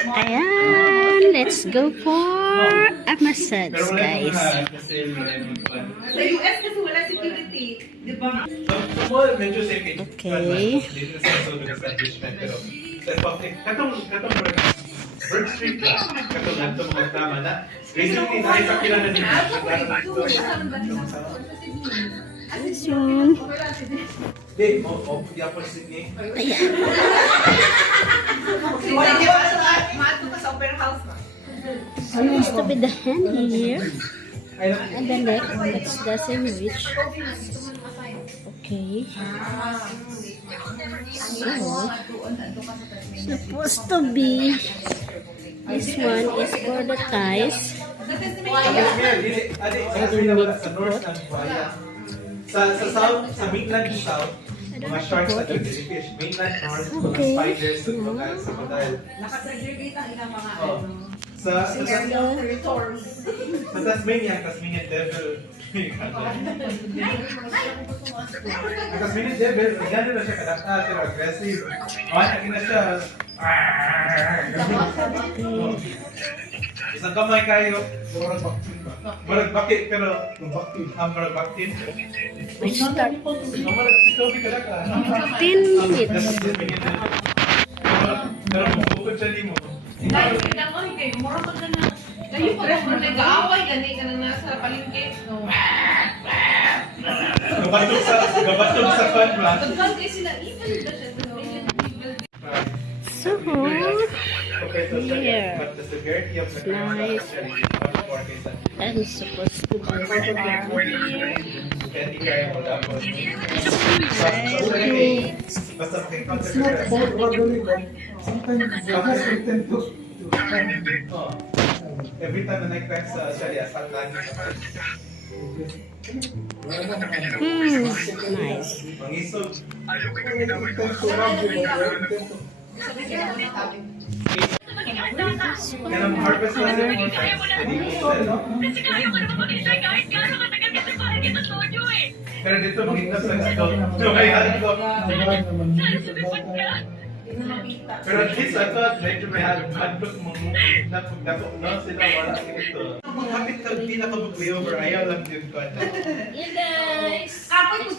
Ayan, let's go for a massage, guys. Sa US kasi wala security, di ba? Sa mall, medyo safe. Okay. Dito sa social establishment, pero sa public, katong Bird Street lang. Katong nandito mga tama na. Recently, nakipakila na din. This one. Hindi, di ako Sydney. Ayan. Maato ka sa opera house na. Supposed to be the hand here. And the neck, that's the sandwich. Okay. So, supposed to be, this one is for the thighs. Sa south, sa mainland south, mga sharks na jellyfish, mainland north, mga spiders, mga crocodile. Nakasegregate ang ilang mga Sa Tasmanian devil. Ang Tasmanian devil, gano'n na siya kadakta, pero aggressive. Lagi na siya. Isang kamay kayo, marag bakit, pero marag bakit. We start Marag si Toby kadakta. 10 minutes. Pero bukod siya di mo. Dahil pinangoy kayo, mura ka na. Dahil pa kung nag-aaway, gani ka na nasa palengke. Gabatog sa fun plan. Pagkan kayo sila, evil ba siya? So, here. But the severity of the Nice. and I'm supposed to be here. Candy kaya mo tapos. Basta It's not bad ordering, but sometimes they just pretend to. Every time na nag-crack sa Sharia, sa lagi Nice. mangisog. Pretend to rub you, but they pretend to. Yan ang harvest na sa mga pero dito makita sa ito. Kaya ito. Pero at least I thought medyo may hadlok mo na pagdato na sila wala ito. Kapit ka, di na ka mag-layover, ayaw lang yun ko. You guys. Ako yung